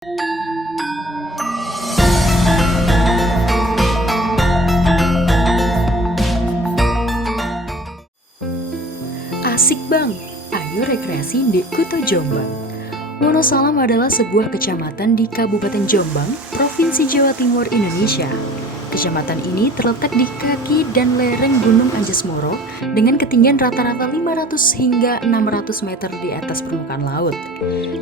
Asik bang, ayo rekreasi di Kuto Jombang. Wonosalam adalah sebuah kecamatan di Kabupaten Jombang, Provinsi Jawa Timur, Indonesia. Kecamatan ini terletak di kaki dan lereng Gunung Anjesmoro dengan ketinggian rata-rata 500 hingga 600 meter di atas permukaan laut.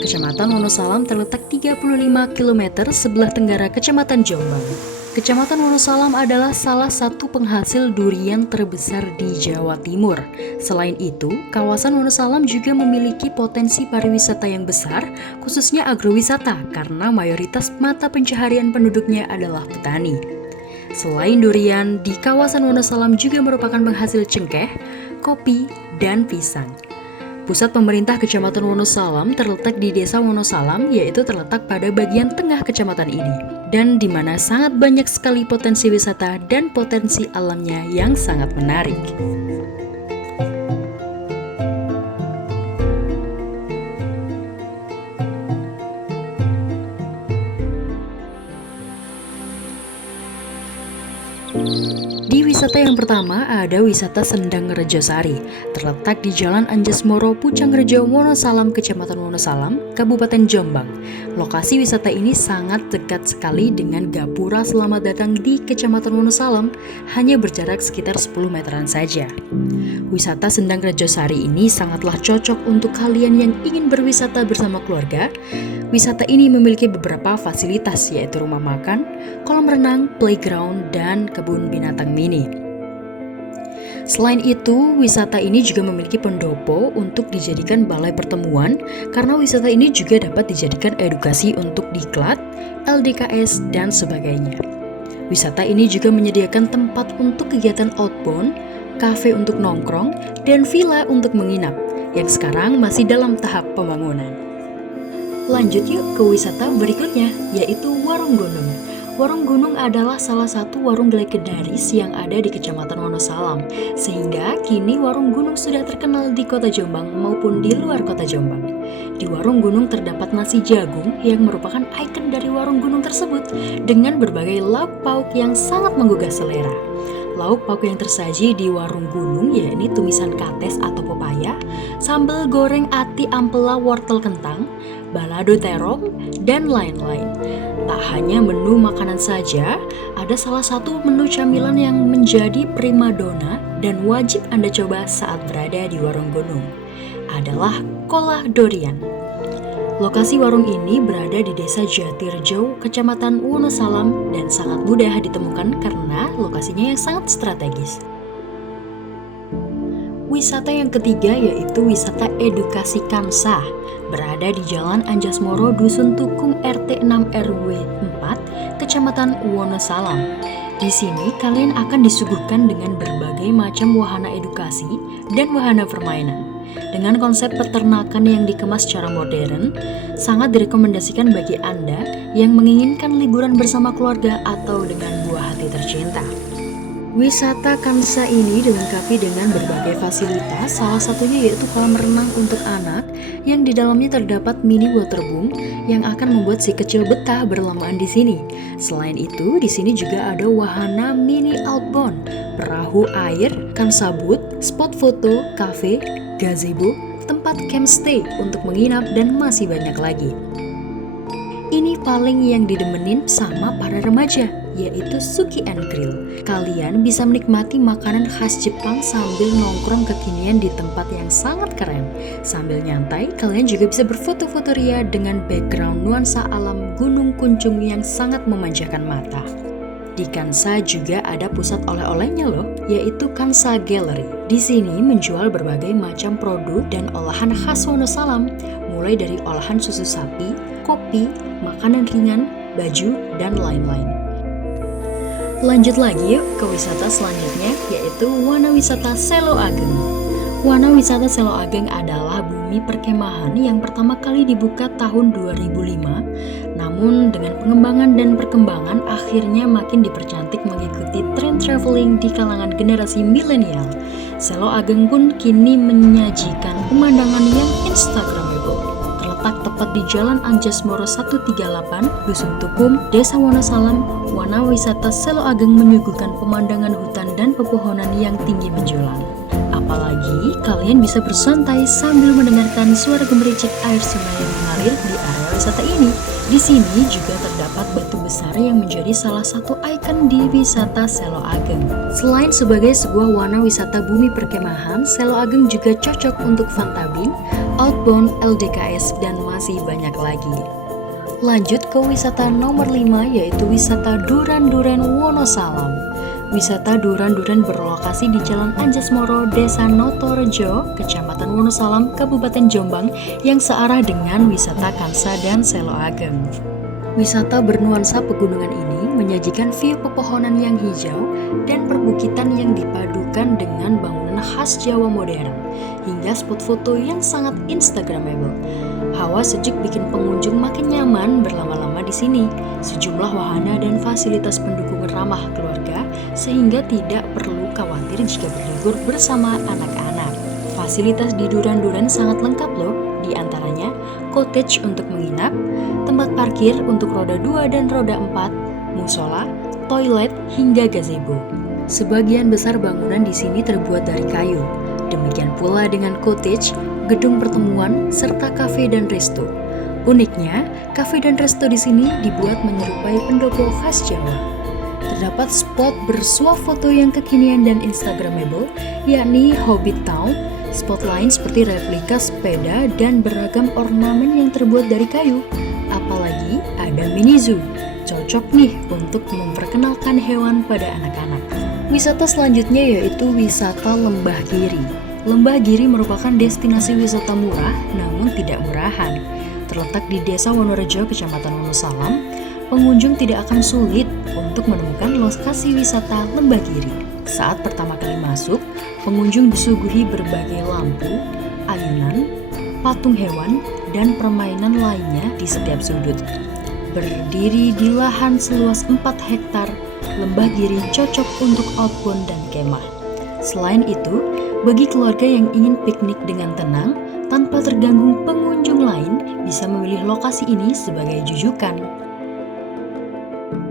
Kecamatan Wonosalam terletak 35 km sebelah tenggara Kecamatan Jombang. Kecamatan Wonosalam adalah salah satu penghasil durian terbesar di Jawa Timur. Selain itu, kawasan Wonosalam juga memiliki potensi pariwisata yang besar, khususnya agrowisata, karena mayoritas mata pencaharian penduduknya adalah petani. Selain durian, di kawasan Wonosalam juga merupakan penghasil cengkeh, kopi, dan pisang. Pusat pemerintah Kecamatan Wonosalam terletak di Desa Wonosalam, yaitu terletak pada bagian tengah kecamatan ini, dan di mana sangat banyak sekali potensi wisata dan potensi alamnya yang sangat menarik. Di wisata yang pertama ada wisata Sendang Rejosari, terletak di Jalan Anjesmoro, Pucangrejo, Wonosalam, Kecamatan Wonosalam, Kabupaten Jombang. Lokasi wisata ini sangat dekat sekali dengan Gapura Selamat Datang di Kecamatan Wonosalam, hanya berjarak sekitar 10 meteran saja. Wisata Sendang Rejosari ini sangatlah cocok untuk kalian yang ingin berwisata bersama keluarga. Wisata ini memiliki beberapa fasilitas, yaitu rumah makan, kolam renang, playground, dan kebun binatang mini. Selain itu, wisata ini juga memiliki pendopo untuk dijadikan balai pertemuan, karena wisata ini juga dapat dijadikan edukasi untuk diklat, LDKS, dan sebagainya. Wisata ini juga menyediakan tempat untuk kegiatan outbound, kafe untuk nongkrong, dan villa untuk menginap, yang sekarang masih dalam tahap pembangunan. Lanjut yuk ke wisata berikutnya, yaitu Warung Gunung. Warung Gunung adalah salah satu warung legendaris yang ada di Kecamatan Wonosalam, sehingga kini Warung Gunung sudah terkenal di kota Jombang maupun di luar kota Jombang. Di Warung Gunung terdapat nasi jagung yang merupakan ikon dari Warung Gunung tersebut, dengan berbagai lauk pauk yang sangat menggugah selera. Lauk pauk yang tersaji di Warung Gunung yakni tumisan kates atau pepaya, sambal goreng ati ampela wortel kentang, balado terong, dan lain-lain. Tak hanya menu makanan saja, ada salah satu menu camilan yang menjadi primadona dan wajib Anda coba saat berada di Warung Gunung. Adalah kolak durian. Lokasi warung ini berada di Desa Jatirejo, Kecamatan Wonosalam, dan sangat mudah ditemukan karena lokasinya yang sangat strategis. Wisata yang ketiga yaitu wisata edukasi Kansa, berada di Jalan Anjesmoro, Dusun Tukung, RT 6 RW 4, Kecamatan Wonosalam. Di sini kalian akan disuguhkan dengan berbagai macam wahana edukasi dan wahana permainan. Dengan konsep peternakan yang dikemas secara modern, sangat direkomendasikan bagi Anda yang menginginkan liburan bersama keluarga atau dengan buah hati tercinta. Wisata Kansa ini dilengkapi dengan berbagai fasilitas, salah satunya yaitu kolam renang untuk anak yang di dalamnya terdapat mini waterboom yang akan membuat si kecil betah berlamaan di sini. Selain itu, di sini juga ada wahana mini outbound, perahu air, Kansa boot, spot foto, cafe, gazebo, tempat campstay untuk menginap, dan masih banyak lagi. Ini paling yang didemenin sama para remaja, yaitu Suki and Grill. Kalian bisa menikmati makanan khas Jepang sambil nongkrong kekinian di tempat yang sangat keren. Sambil nyantai, kalian juga bisa berfoto-foto ria dengan background nuansa alam Gunung Kunjung yang sangat memanjakan mata. Di Kansa juga ada pusat oleh-olehnya loh, yaitu Kansa Gallery. Di sini menjual berbagai macam produk dan olahan khas Wonosalam, mulai dari olahan susu sapi, kopi, makanan ringan, baju, dan lain-lain. Lanjut lagi yuk ke wisata selanjutnya, yaitu Wana Wisata Selo Ageng. Wana Wisata Selo Ageng adalah bumi perkemahan yang pertama kali dibuka tahun 2005. Namun dengan pengembangan dan perkembangan akhirnya makin dipercantik mengikuti tren traveling di kalangan generasi milenial. Selo Ageng pun kini menyajikan pemandangan yang instagramable. Terletak terdapat di Jalan Anjasmoro 138, Dusun Tukum, Desa Wonosalam. Wana wisata Selo Ageng menyuguhkan pemandangan hutan dan pepohonan yang tinggi menjulang. Apalagi kalian bisa bersantai sambil mendengarkan suara gemericik air sungai yang mengalir di area wisata ini. Di sini juga terdapat batu besar yang menjadi salah satu ikon di wisata Selo Ageng. Selain sebagai sebuah wana wisata bumi perkemahan, Selo Ageng juga cocok untuk fun tubing, outbound, LDKS, dan masih banyak lagi. Lanjut ke wisata nomor 5, yaitu wisata Duran-Duran Wonosalam. Wisata Duran-Duran berlokasi di Jalan Anjasmoro, Desa Notorejo, Kecamatan Wonosalam, Kabupaten Jombang, yang searah dengan wisata Kansa dan Selo Ageng. Wisata bernuansa pegunungan ini menyajikan view pepohonan yang hijau dan perbukitan yang dipadukan dengan bangunan khas Jawa modern, hingga spot foto yang sangat instagramable. Hawa sejuk bikin pengunjung makin nyaman berlama-lama di sini. Sejumlah wahana dan fasilitas pendukung ramah keluarga sehingga tidak perlu khawatir jika berlibur bersama anak-anak. Fasilitas di Duran-Duran sangat lengkap loh, di antaranya cottage untuk menginap, tempat parkir untuk roda 2 dan roda 4, musola, toilet, hingga gazebo. Sebagian besar bangunan di sini terbuat dari kayu. Demikian pula dengan cottage, gedung pertemuan, serta kafe dan resto. Uniknya, kafe dan resto di sini dibuat menyerupai pendopo khas Jawa. Terdapat spot bersuah foto yang kekinian dan instagramable, yakni Hobbit Town. Spot lain seperti replika sepeda dan beragam ornamen yang terbuat dari kayu. Apalagi ada mini zoo, cocok nih untuk memperkenalkan hewan pada anak-anak. Wisata selanjutnya yaitu wisata Lembah Giri. Lembah Giri merupakan destinasi wisata murah namun tidak murahan. Terletak di Desa Wonorejo, Kecamatan Wonosalam, pengunjung tidak akan sulit untuk menemukan lokasi wisata Lembah Giri. Saat pertama kali masuk, pengunjung disuguhi berbagai lampu, ayunan, patung hewan, dan permainan lainnya di setiap sudut. Berdiri di lahan seluas 4 hektar, Lembah Giri cocok untuk outbound dan kemah. Selain itu, bagi keluarga yang ingin piknik dengan tenang, tanpa terganggu pengunjung lain, bisa memilih lokasi ini sebagai jujukan.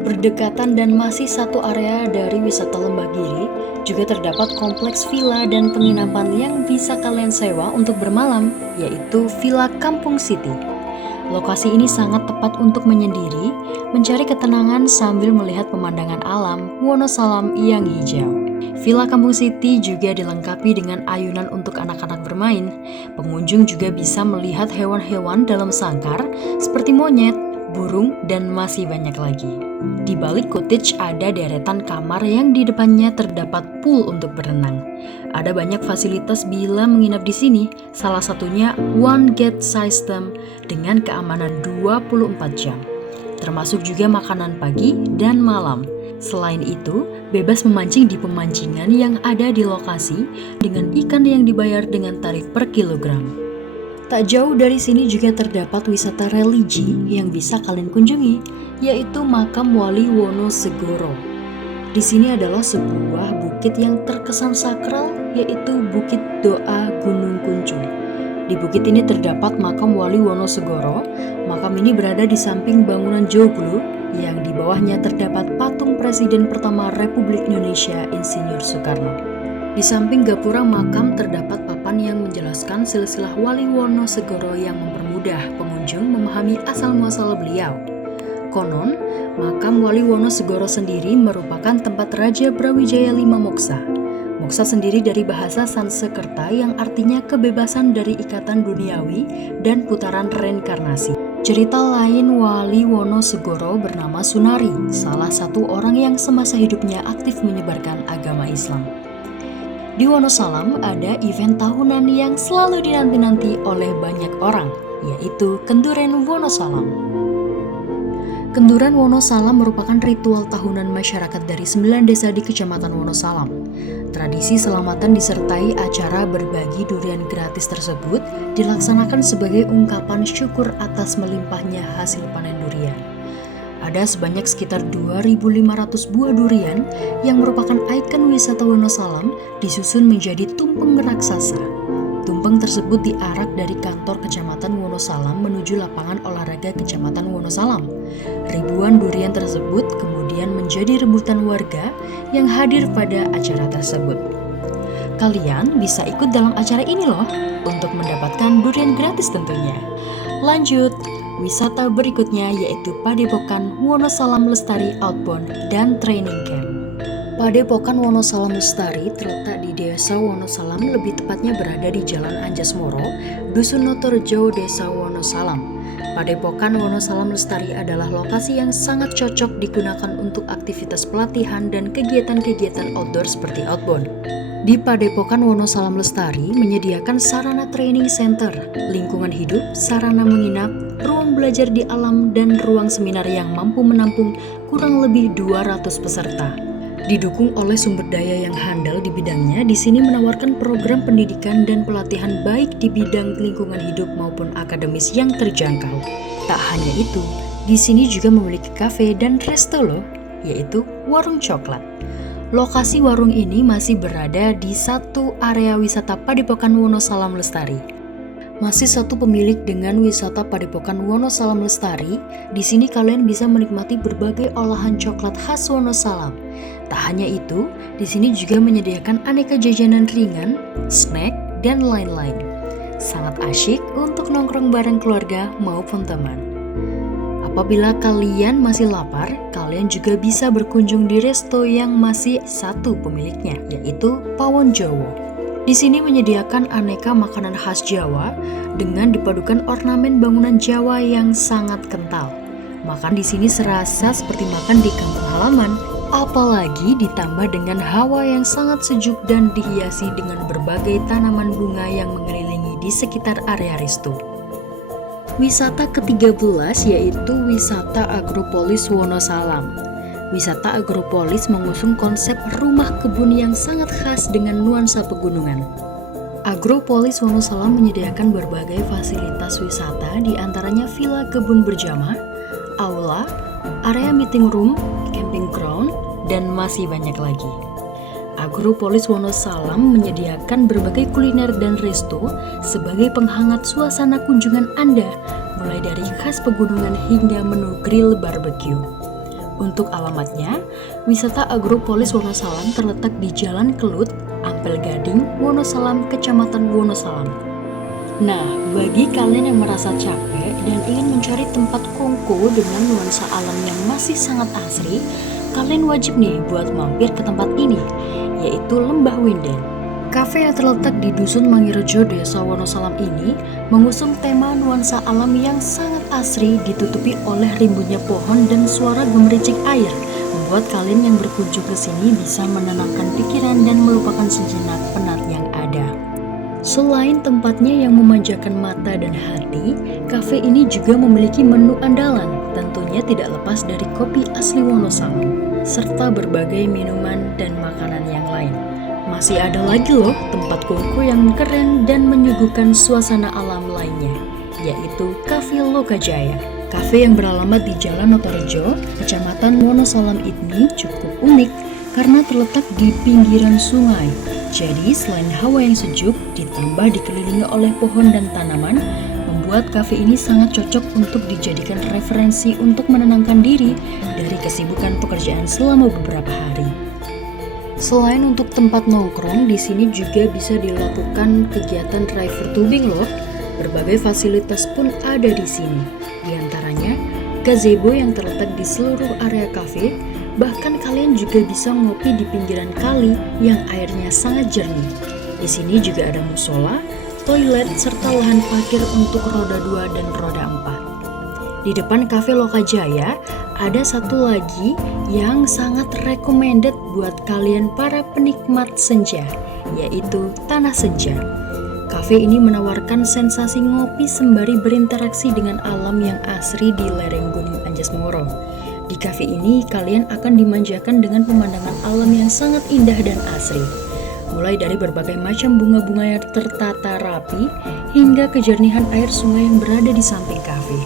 Berdekatan dan masih satu area dari wisata Lembah Giri, juga terdapat kompleks villa dan penginapan yang bisa kalian sewa untuk bermalam, yaitu Villa Kampung City. Lokasi ini sangat tepat untuk menyendiri, mencari ketenangan sambil melihat pemandangan alam Wonosalam yang hijau. Villa Kampung City juga dilengkapi dengan ayunan untuk anak-anak bermain. Pengunjung juga bisa melihat hewan-hewan dalam sangkar seperti monyet, burung, dan masih banyak lagi. Di balik cottage ada deretan kamar yang di depannya terdapat pool untuk berenang. Ada banyak fasilitas bila menginap di sini, salah satunya one gate system dengan keamanan 24 jam, termasuk juga makanan pagi dan malam. Selain itu, bebas memancing di pemancingan yang ada di lokasi dengan ikan yang dibayar dengan tarif per kilogram. Tak jauh dari sini juga terdapat wisata religi yang bisa kalian kunjungi, yaitu Makam Wali Wonosegoro. Di sini adalah sebuah bukit yang terkesan sakral, yaitu Bukit Doa Gunung Kuncup. Di bukit ini terdapat makam Wali Wonosegoro. Makam ini berada di samping bangunan Joglo, yang di bawahnya terdapat patung Presiden pertama Republik Indonesia Insinyur Soekarno. Di samping gapura makam terdapat papan yang menjelaskan silsilah Wali Wonosegoro yang mempermudah pengunjung memahami asal-muasal beliau. Konon, makam Wali Wonosegoro sendiri merupakan tempat Raja Brawijaya V Moksa. Moksa sendiri dari bahasa Sanskerta yang artinya kebebasan dari ikatan duniawi dan putaran reinkarnasi. Cerita lain Wali Wonosegoro bernama Sunari, salah satu orang yang semasa hidupnya aktif menyebarkan agama Islam. Di Wonosalam ada event tahunan yang selalu dinanti-nanti oleh banyak orang, yaitu Kenduren Wonosalam. Kenduren Wonosalam merupakan ritual tahunan masyarakat dari 9 desa di Kecamatan Wonosalam. Tradisi selamatan disertai acara berbagi durian gratis tersebut dilaksanakan sebagai ungkapan syukur atas melimpahnya hasil panen durian. Ada sebanyak sekitar 2.500 buah durian yang merupakan ikon wisata Wonosalam disusun menjadi tumpeng raksasa. Tumpeng tersebut diarak dari kantor Kecamatan Wonosalam Wonosalam menuju lapangan olahraga Kecamatan Wonosalam. Ribuan durian tersebut kemudian menjadi rebutan warga yang hadir pada acara tersebut. Kalian bisa ikut dalam acara ini loh, untuk mendapatkan durian gratis tentunya. Lanjut, wisata berikutnya yaitu Padepokan Wonosalam Lestari Outbound dan Training Camp. Padepokan Wonosalam Lestari terletak di Desa Wonosalam, lebih tepatnya berada di Jalan Anjasmoro, Dusun Notorejo, Desa Wonosalam. Padepokan Wonosalam Lestari adalah lokasi yang sangat cocok digunakan untuk aktivitas pelatihan dan kegiatan-kegiatan outdoor seperti outbound. Di Padepokan Wonosalam Lestari menyediakan sarana training center, lingkungan hidup, sarana menginap, ruang belajar di alam, dan ruang seminar yang mampu menampung kurang lebih 200 peserta. Didukung oleh sumber daya yang handal di bidangnya, di sini menawarkan program pendidikan dan pelatihan baik di bidang lingkungan hidup maupun akademis yang terjangkau. Tak hanya itu, di sini juga memiliki kafe dan resto loh, yaitu Warung Coklat. Lokasi warung ini masih berada di satu area wisata Padepokan Wonosalam Lestari. Masih satu pemilik dengan wisata Padepokan Wonosalam Lestari, di sini kalian bisa menikmati berbagai olahan coklat khas Wonosalam. Tak hanya itu, di sini juga menyediakan aneka jajanan ringan, snack, dan lain-lain. Sangat asyik untuk nongkrong bareng keluarga maupun teman. Apabila kalian masih lapar, kalian juga bisa berkunjung di resto yang masih satu pemiliknya, yaitu Pawon Jowo. Di sini menyediakan aneka makanan khas Jawa dengan dipadukan ornamen bangunan Jawa yang sangat kental. Makan di sini serasa seperti makan di kampung halaman, apalagi ditambah dengan hawa yang sangat sejuk dan dihiasi dengan berbagai tanaman bunga yang mengelilingi di sekitar area resto. Wisata ke-13 yaitu wisata Agropolis Wonosalam. Wisata Agropolis mengusung konsep rumah kebun yang sangat khas dengan nuansa pegunungan. Agropolis Wonosalam menyediakan berbagai fasilitas wisata, di antaranya villa kebun berjamah, aula, area meeting room, camping ground, dan masih banyak lagi. Agropolis Wonosalam menyediakan berbagai kuliner dan resto sebagai penghangat suasana kunjungan Anda, mulai dari khas pegunungan hingga menu grill barbecue. Untuk alamatnya, wisata Agropolis Wonosalam terletak di Jalan Kelut, Ampel Gading, Wonosalam, Kecamatan Wonosalam. Nah, bagi kalian yang merasa capek dan ingin mencari tempat kongko dengan nuansa alam yang masih sangat asri, kalian wajib nih buat mampir ke tempat ini, yaitu Lembah Winden. Kafe yang terletak di Dusun Mangirejo, Desa Wonosalam ini mengusung tema nuansa alam yang sangat asri, ditutupi oleh rimbunnya pohon dan suara gemericik air, membuat kalian yang berkunjung ke sini bisa menenangkan pikiran dan melupakan sejenak penat yang ada. Selain tempatnya yang memanjakan mata dan hati, kafe ini juga memiliki menu andalan, tentunya tidak lepas dari kopi asli Wonosalam, serta berbagai minuman dan makanan yang lain. Masih ada lagi loh tempat kongko yang keren dan menyuguhkan suasana alam lainnya, yaitu Cafe Lokajaya. Kafe yang beralamat di Jalan Notorejo, Kecamatan Wonosalam ini cukup unik karena terletak di pinggiran sungai. Jadi selain hawa yang sejuk ditambah dikelilingi oleh pohon dan tanaman, membuat kafe ini sangat cocok untuk dijadikan referensi untuk menenangkan diri dari kesibukan pekerjaan selama beberapa hari. Selain untuk tempat nongkrong, di sini juga bisa dilakukan kegiatan driver tubing loh. Berbagai fasilitas pun ada di sini. Di antaranya gazebo yang terletak di seluruh area kafe. Bahkan kalian juga bisa ngopi di pinggiran kali yang airnya sangat jernih. Di sini juga ada musola, toilet, serta lahan parkir untuk roda 2 dan roda 4. Di depan Cafe Lokajaya ada satu lagi yang sangat recommended buat kalian para penikmat senja, yaitu Tanah Senja. Kafe ini menawarkan sensasi ngopi sembari berinteraksi dengan alam yang asri di lereng Gunung Anjasmoro. Di kafe ini kalian akan dimanjakan dengan pemandangan alam yang sangat indah dan asri. Mulai dari berbagai macam bunga-bunga yang tertata rapi hingga kejernihan air sungai yang berada di samping kafe.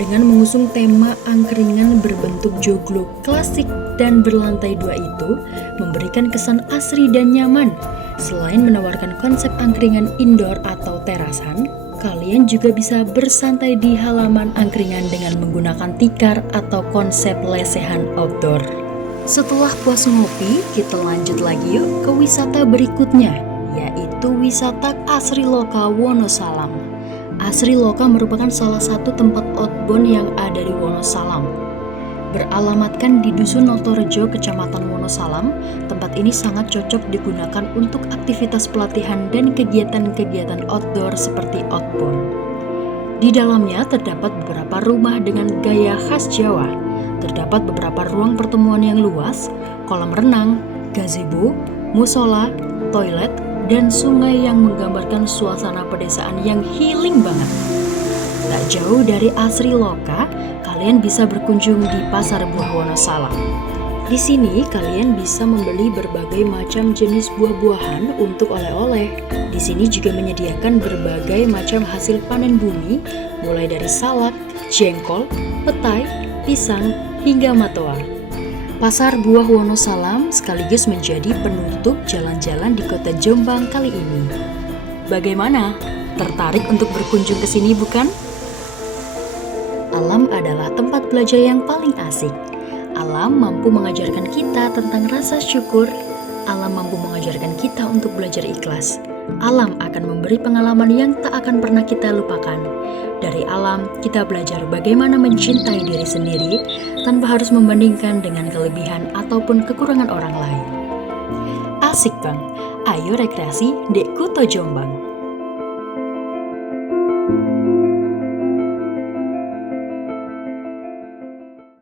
Dengan mengusung tema angkringan berbentuk joglo klasik dan berlantai 2 itu memberikan kesan asri dan nyaman. Selain menawarkan konsep angkringan indoor atau terasan, kalian juga bisa bersantai di halaman angkringan dengan menggunakan tikar atau konsep lesehan outdoor. Setelah puas ngopi, kita lanjut lagi yuk ke wisata berikutnya, yaitu wisata Asri Loka Wonosalam. Asri Loka merupakan salah satu tempat outbound yang ada di Wonosalam. Beralamatkan di Dusun Notorejo, Kecamatan Wonosalam, tempat ini sangat cocok digunakan untuk aktivitas pelatihan dan kegiatan-kegiatan outdoor seperti outbound. Di dalamnya terdapat beberapa rumah dengan gaya khas Jawa. Terdapat beberapa ruang pertemuan yang luas, kolam renang, gazebo, musola, toilet, dan sungai yang menggambarkan suasana pedesaan yang healing banget. Tak jauh dari Asri Loka, kalian bisa berkunjung di Pasar Buah Wonosalam. Di sini kalian bisa membeli berbagai macam jenis buah-buahan untuk oleh-oleh. Di sini juga menyediakan berbagai macam hasil panen bumi, mulai dari salak, jengkol, petai, pisang, hingga matoa. Pasar Buah Wonosalam sekaligus menjadi penutup jalan-jalan di kota Jombang kali ini. Bagaimana? Tertarik untuk berkunjung ke sini bukan? Alam adalah tempat belajar yang paling asik. Alam mampu mengajarkan kita tentang rasa syukur. Alam mampu mengajarkan kita untuk belajar ikhlas. Alam akan memberi pengalaman yang tak akan pernah kita lupakan. Dari alam, kita belajar bagaimana mencintai diri sendiri tanpa harus membandingkan dengan kelebihan ataupun kekurangan orang lain. Asik bang, ayo rekreasi di Kuto Jombang.